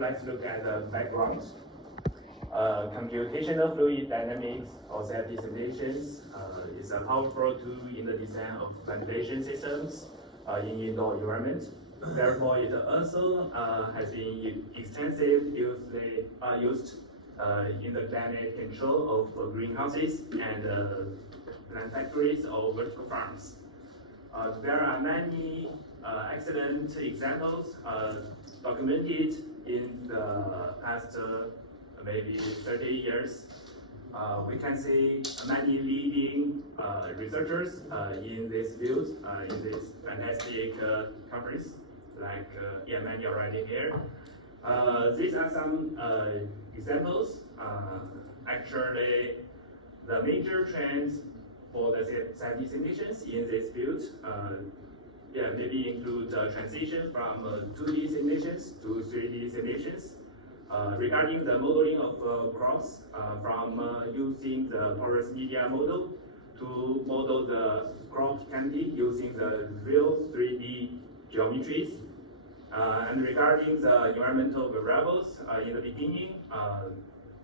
let's look at the background. Computational fluid dynamics or safety simulations is a powerful tool in the design of ventilation systems in indoor environment. Therefore, it also has been extensively used in the climate control of greenhouses and plant factories or vertical farms. There are many excellent examples documented in the past maybe 30 years. We can see many leading researchers in this field, in this fantastic conference, like many already here. These are some examples. Actually, the major trends for the safety simulations in this field maybe include transition from 2D simulations to 3D simulations. Regarding the modeling of crops, from using the porous media model to model the crop canopy using the real 3D geometries. And regarding the environmental variables, in the beginning,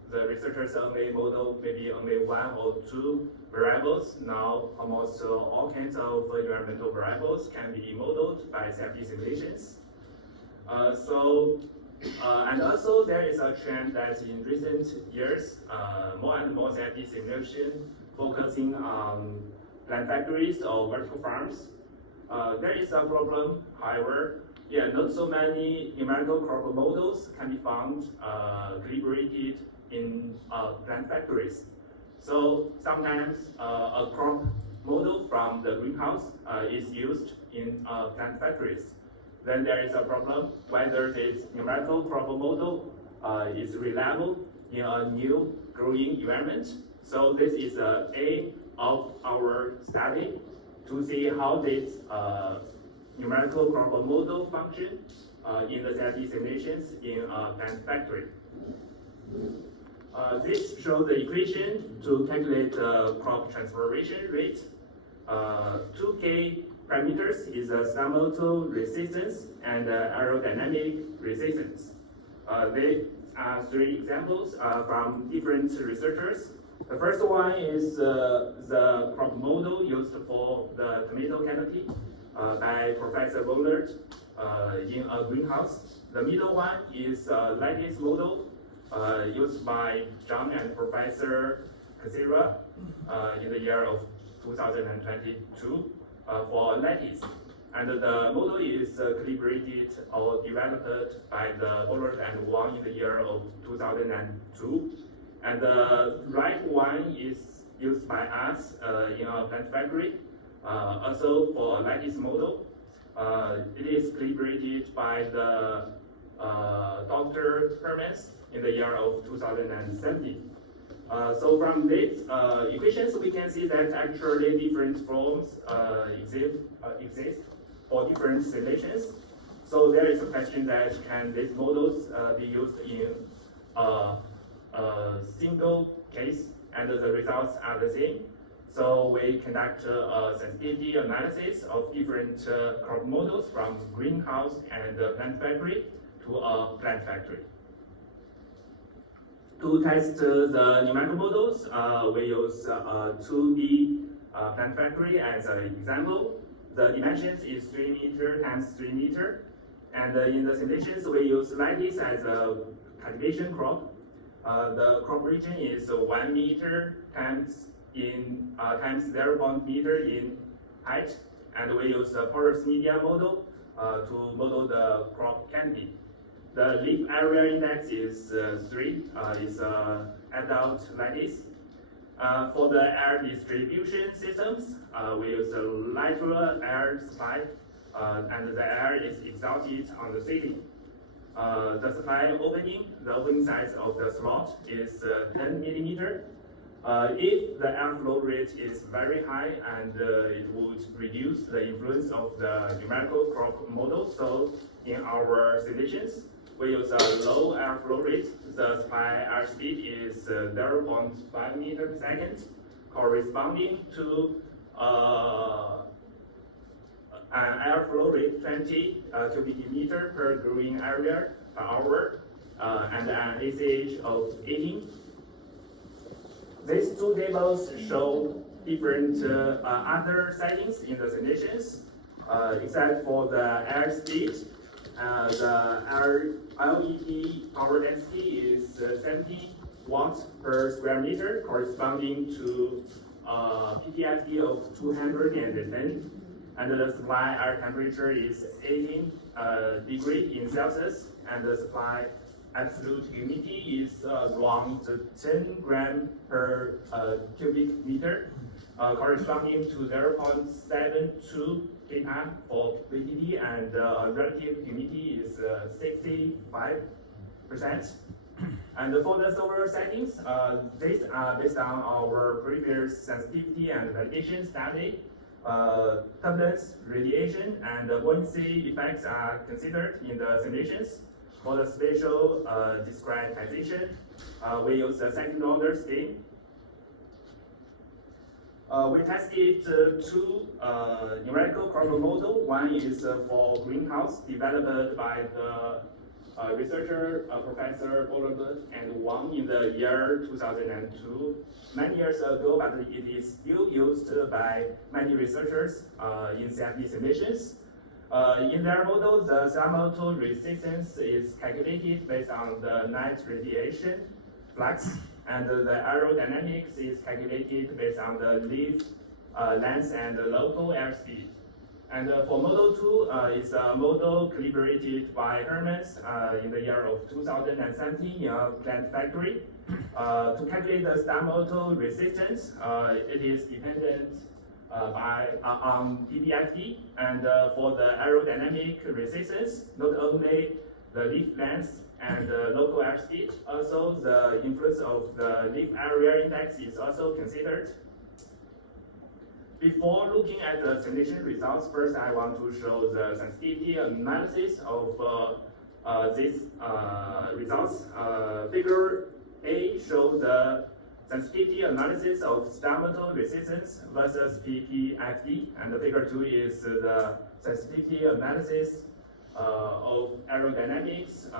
the researchers only model maybe only one or two variables. Now, almost all kinds of environmental variables can be modeled by safety simulations. And also there is a trend that in recent years, more and more safety simulation focusing on plant factories or vertical farms. There is a problem, however, not so many numerical crop models can be found calibrated in plant factories. So sometimes a crop model from the greenhouse is used in plant factories. Then there is a problem whether this numerical crop model is reliable in a new growing environment. So this is the aim of our study, to see how this numerical crop model function in the safety simulations in a plant factory. This shows the equation to calculate the crop transformation rate. 2K parameters is a thermal resistance and aerodynamic resistance. There are three examples from different researchers. The first one is the crop model used for the tomato canopy by Professor Wohlert in a greenhouse. The middle one is a lattice model used by John and Professor Casera in the year of 2022 for lattice. And the model is calibrated or developed by the Wohlert and Wang in the year of 2002. And the right one is used by us in a plant factory. Also for lattice model, it is calibrated by the Dr. Hermans in the year of 2017. So from these equations, we can see that actually different forms exist for different simulations. So there is a question that can these models be used in a single case and the results are the same. So we conduct a sensitivity analysis of different crop models from greenhouse and plant factory to a plant factory. To test the numerical models, we use a 2D plant factory as an example. The dimensions is 3 meter times 3 meter. And in the simulations, we use lattice as a cultivation crop. The crop region is 1 meter times 0.1 meter in height. And we use a porous media model to model the crop canopy. The leaf area index is 3, is adult lattice. For the air distribution systems, we use a lateral air supply, and the air is exhausted on the ceiling. The supply opening, the opening size of the slot is 10 millimeter. If the airflow rate is very high, and it would reduce the influence of the numerical crop model. So in our simulations, we use a low airflow rate. The supply air speed is 0.5 meter per second, corresponding to an airflow rate 20 cubic meter per growing area per hour. and an ACH of 18. These two tables show different other settings in the simulations, except for the airspeed. The LED power density is 70 watts per square meter, corresponding to PTFD of 210, and the supply air temperature is 18 degrees in Celsius, and the supply absolute humidity is around 10 grams per cubic meter, corresponding to 0.72 kPa for VTD, and relative humidity is 65%. And for the solar settings, these are based on our previous sensitivity and validation study. Turbulence, radiation, and buoyancy effects are considered in the simulations. For the spatial discretization, we use the second order scheme. We tested two numerical crop models. One is for greenhouse, developed by the researcher Professor Bollerberg and Wang in the year 2002, many years ago, but it is still used by many researchers in CFD simulations. In their model, the thermal resistance is calculated based on the night radiation flux, and the aerodynamics is calculated based on the leaf length and the local airspeed. And for Model 2, it's a model calibrated by Hermes in the year of 2017 in a plant factory. To calculate the star motor resistance, it is dependent on PPFD, and for the aerodynamic resistance, not only the leaf length and local airspeed, also the influence of the leaf area index is also considered. Before looking at the simulation results, first I want to show the sensitivity analysis of these results. Figure A shows the sensitivity analysis of star motor resistance versus PPFD, and the figure 2 is the sensitivity analysis of aerodynamics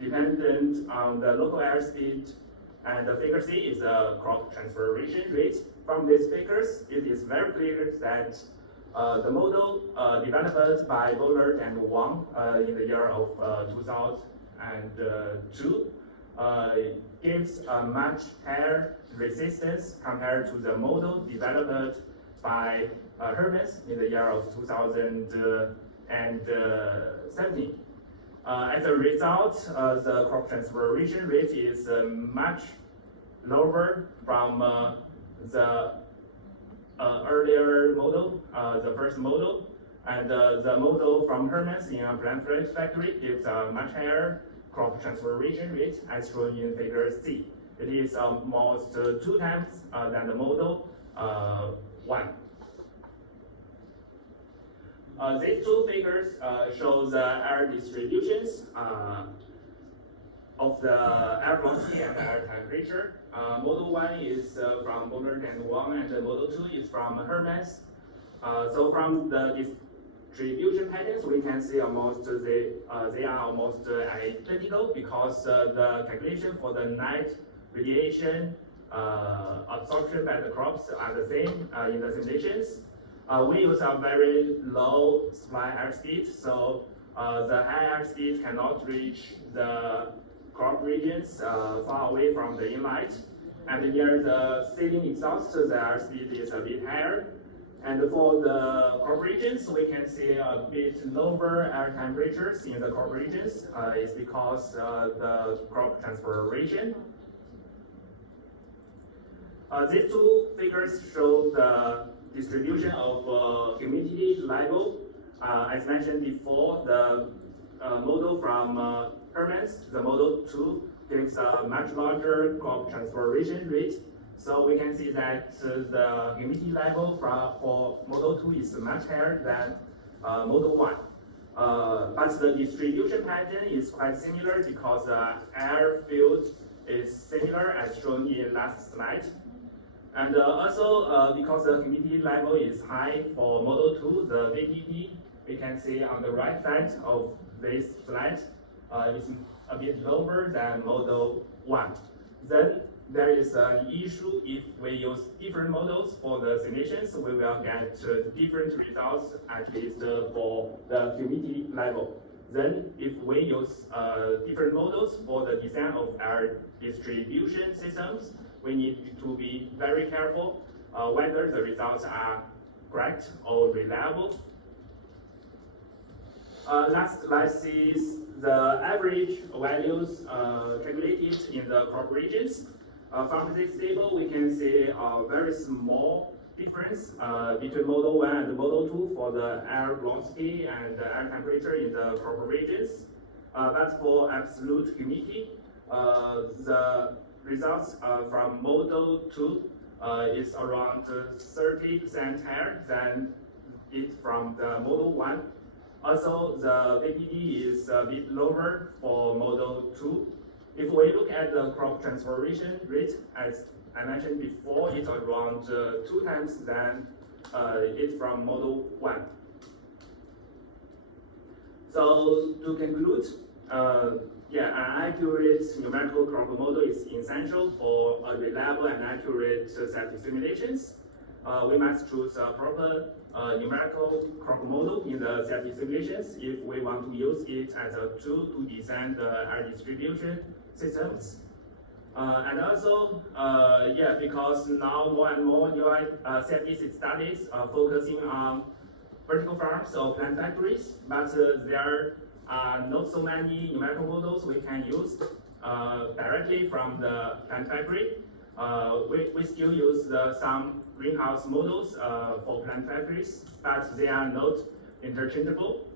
dependent on the local airspeed, and the figure C is the crop transformation rate. From these figures, it is very clear that the model developed by Bollard and Wang in the year of 2002 gives a much higher resistance compared to the model developed by Hermes in the year of 2017. As a result, the crop transformation rate is much lower from the earlier model, the first model, and the model from Hermes in a plant factory gives a much higher crop transformation rate as shown in figure C. It is almost 2 times than the model 1. These two figures show the air distributions of the air velocity and air temperature. Model 1 is from Bollard and Wang, and Model 2 is from Hermes. So from the distribution patterns, we can see almost they are almost identical, because the calculation for the night radiation absorption by the crops are the same in the simulations. We use a very low supply airspeed, so the high airspeed cannot reach the crop regions far away from the inlet. And near the ceiling exhaust, the airspeed is a bit higher. And for the crop regions, we can see a bit lower air temperatures in the crop regions. It's because the crop transpiration. These two figures show the distribution of humidity level. As mentioned before, the model from Hermes, the Model 2, gives a much larger crop transpiration rate. So we can see that the humidity level for Model 2 is much higher than Model 1. But the distribution pattern is quite similar, because the air field is similar as shown in last slide. And also, because the humidity level is high for Model 2, the VPP we can see on the right side of this slide is a bit lower than model 1. Then there is an issue if we use different models for the simulations, we will get different results, at least for the humidity level. Then if we use different models for the design of our distribution systems, we need to be very careful whether the results are correct or reliable. Let's see the average values calculated in the crop regions. From this table, we can see a very small difference between model 1 and model 2 for the air velocity and the air temperature in the crop regions. But for absolute humidity, the results from model 2 is around 30% higher than it from the model 1. Also, the VPD is a bit lower for model 2. If we look at the crop transformation rate, as I mentioned before, it's around 2 times than it from model 1. So to conclude, an accurate numerical crop model is essential for a reliable and accurate safety simulations. We must choose a proper numerical crop model in the safety simulations if we want to use it as a tool to design the air distribution systems. And also, because now more and more UI safety studies are focusing on vertical farms or plant factories, but there are not so many numerical models we can use directly from the plant factory. We still use some greenhouse models for plant factories, but they are not interchangeable.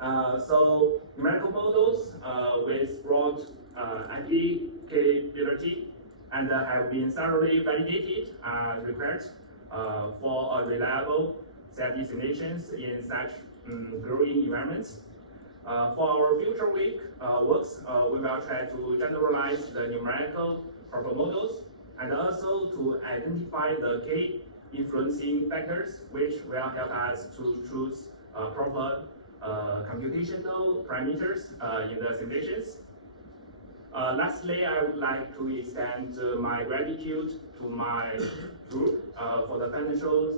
So numerical models with broad applicability and have been thoroughly validated are required for a reliable safety simulations in such growing environments. For our future works, we will try to generalize the numerical crop models and also to identify the key influencing factors which will help us to choose proper computational parameters in the simulations. Lastly, I would like to extend my gratitude to my group for the financial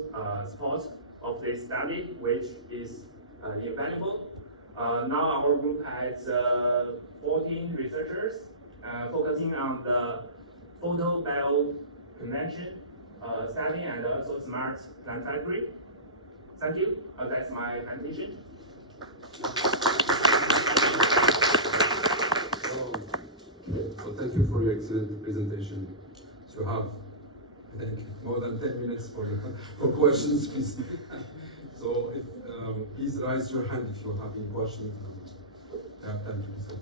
support of this study, which is invaluable. Now our group has 14 researchers focusing on the photo-bio-convection study and also smart plant factory. Thank you. That's my presentation. So thank you for your excellent presentation. So you have, I think, more than 10 minutes for questions, please. So if, please raise your hand if you have any questions. I have time to listen.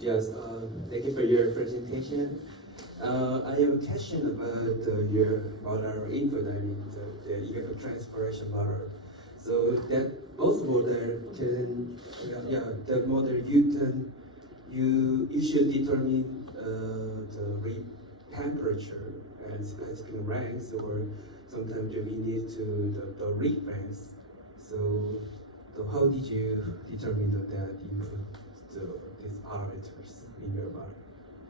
Yes, thank you for your presentation. I have a question about our input, the evapotranspiration model. So that both model can, that model you should determine the read temperature as in ranks, or sometimes you need to the read ranks. So how did you determine that input these parameters in your model?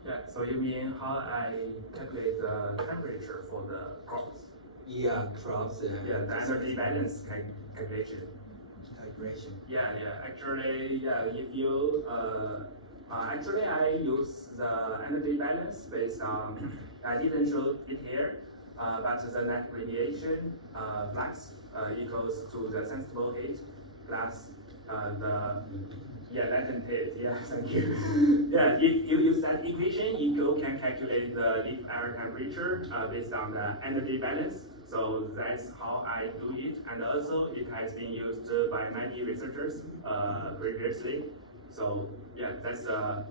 Yeah, so you mean how I calculate the temperature for the crops? Yeah, crops and the energy balance calculation. Calculation. Actually, if you actually I use the energy balance based on I didn't show it here, but the net radiation flux equals to the sensible heat plus the latent heat. Thank you. If you use that equation, you can calculate the leaf air temperature based on the energy balance. So that's how I do it, and also it has been used by many researchers previously. So that's the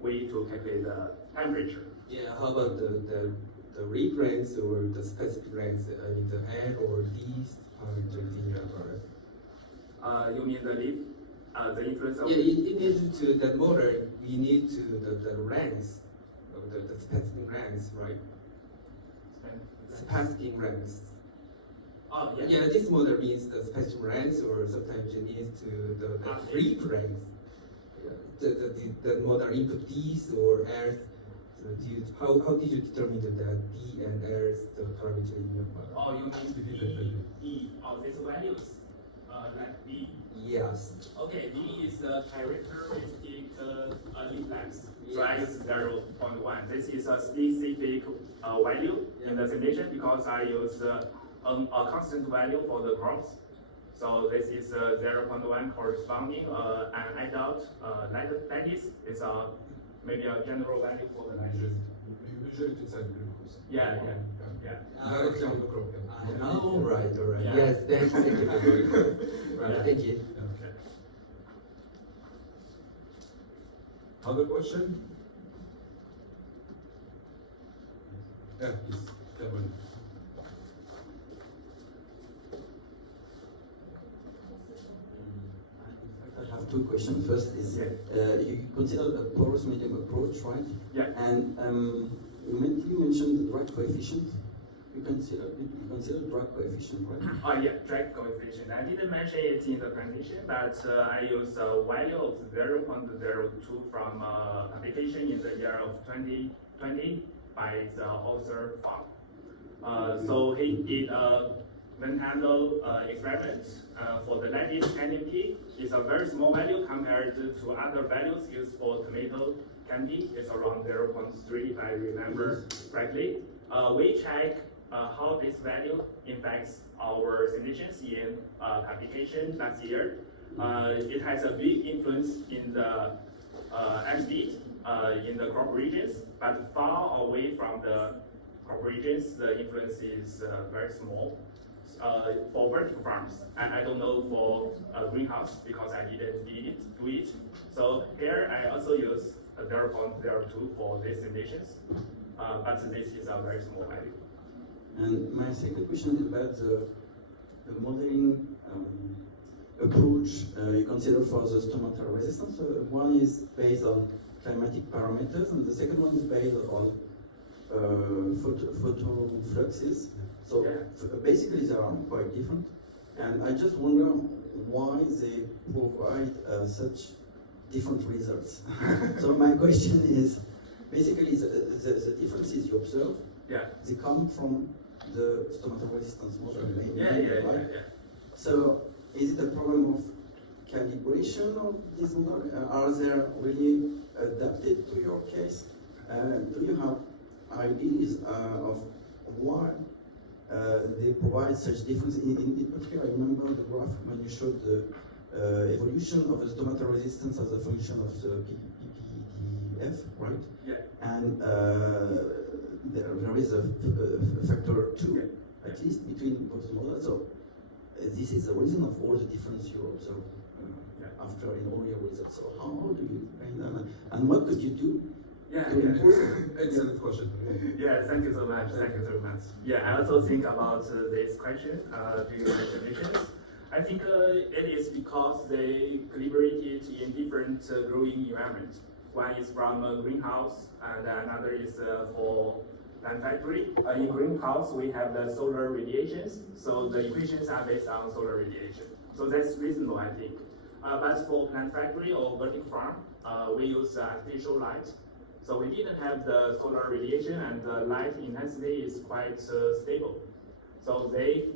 way to calculate the temperature. Yeah, how about the the reference or the specific length in the L or D parameter in your model. You mean the leaf, the influence of? Yeah, it needs to that model. We need to the length of the specific length, right? Specific length. Oh, yeah. Yeah, this model means the specific length, or sometimes you need to the reference. Yeah, the model input D's or L's. So how did you determine that D and L's the parameter in your model? Oh, you mean E of these values, like B. Yes. Okay, B is the characteristic leaf length. So I use 0.1. This is a specific value in the simulation because I use a constant value for the crops. So this is 0.1 corresponding an adult lattice is maybe a general value for the lattice. Usually it's inside glucose. Yeah. Directly on the crop. All right. Yeah. Yes, thank you. Right, Yeah. thank you. Okay. Other question? Yeah, please. Kevin. I have two questions. First is you consider a porous medium approach, right? Yeah. And you mentioned the drag coefficient. You consider drag coefficient, right? Oh yeah, drag coefficient. I didn't mention it in the presentation, but I use a value of 0.02 from publication in the year of 2020 by the author Fang. So he did a Venn-handle experiment for the lattice canopy. It's a very small value compared to other values used for tomato candy. It's around 0.3 if I remember correctly. We check how this value impacts our simulations in publication last year. It has a big influence in the speed in the crop regions, but far away from the crop regions, the influence is very small. For vertical farms, I don't know for greenhouse because I didn't do it. So here I also use 0.02 for these simulations, but this is a very small value. And my second question is about the modeling approach you consider for the stomatal resistance. One is based on climatic parameters, and the second one is based on photo fluxes. So basically they are quite different, and I just wonder why they provide such different results. So my question is, basically the differences you observe, they come from the stomatal resistance model, maybe, right? So is it a problem of calibration of this model? Are they really adapted to your case? Do you have ideas of why they provide such difference? In particular, I remember the graph when you showed the evolution of the stomatal resistance as a function of the PPDF, right? Yeah. And there is a factor 2, at least, between both models. So this is the reason of all the difference you observe after in all your results. So how do you explain that? And what could you do? Excellent question. Yeah, thank you so much. Yeah, I also think about this question during my submissions. I think it is because they calibrated in different growing environments. One is from a greenhouse, and another is for plant factory. In greenhouse, we have the solar radiations, so the equations are based on solar radiation. So that's reasonable, I think. But for plant factory or vertical farm, we use artificial light. So we didn't have the solar radiation, and the light intensity is quite stable. So they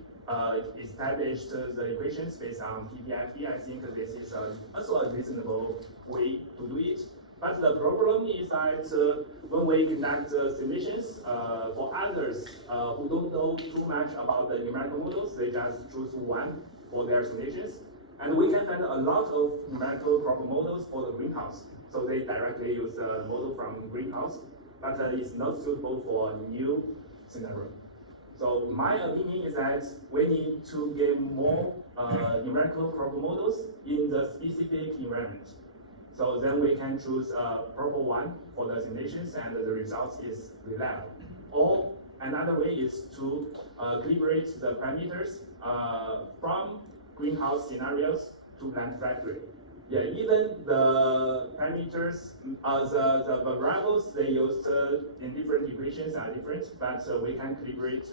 established the equations based on PPFD. I think this is also a reasonable way to do it. But the problem is that when we conduct simulations for others who don't know too much about the numerical models, they just choose one for their simulations. And we can find a lot of numerical crop models for the greenhouse. So they directly use a model from greenhouse, but it's not suitable for a new scenario. So my opinion is that we need to get more numerical crop models in the specific environment. So then we can choose a proper one for the simulations, and the results is reliable. Or another way is to calibrate the parameters from greenhouse scenarios to plant factory. Yeah, even the parameters, the variables they used in different equations are different, but we can calibrate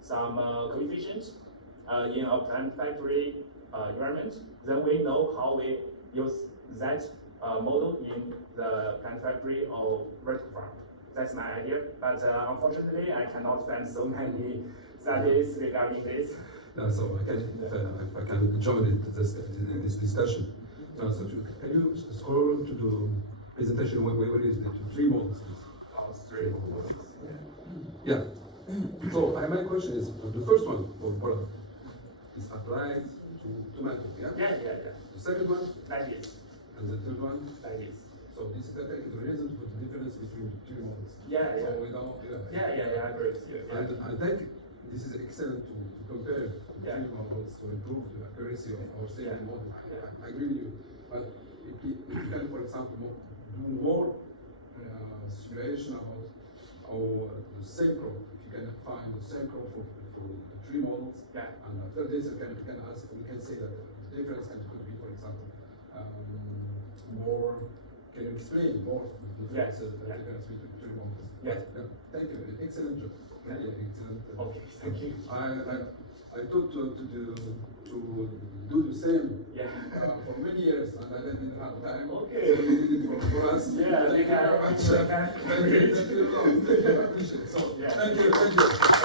some coefficients in a plant factory environment. Then we know how we use that model in the plant factory or vertical farm. That's my idea, but unfortunately, I cannot find so many studies regarding this. So if I can join this discussion. So can you scroll to the presentation? Where is the three models? Oh, three. Yeah. So my question is, the first one is applied to tomato. Yeah. Yeah. The second one Like this. and the third one. Like this. So this is the reason for the difference between the three models. Yeah. So we don't. Yeah, I agree with you. And I think this is excellent to compare the Yeah. three models to improve the accuracy of our safety model. Yeah. I agree with you. But if you can, for example, do more simulation about the same crop, if you can find the same crop for the three models, Yeah. and after this, we can say that the difference could be, for example, more. Can you explain more the difference, Yeah. difference between the three models? Yeah. Thank you. Excellent job. Really excellent. Okay, thank you. I thought to do the same Yeah. for many years, and I didn't have time. Okay. So you did it for us. Yeah, Thank you very much. we can. Thank you. I appreciate it. So, Yeah. thank you.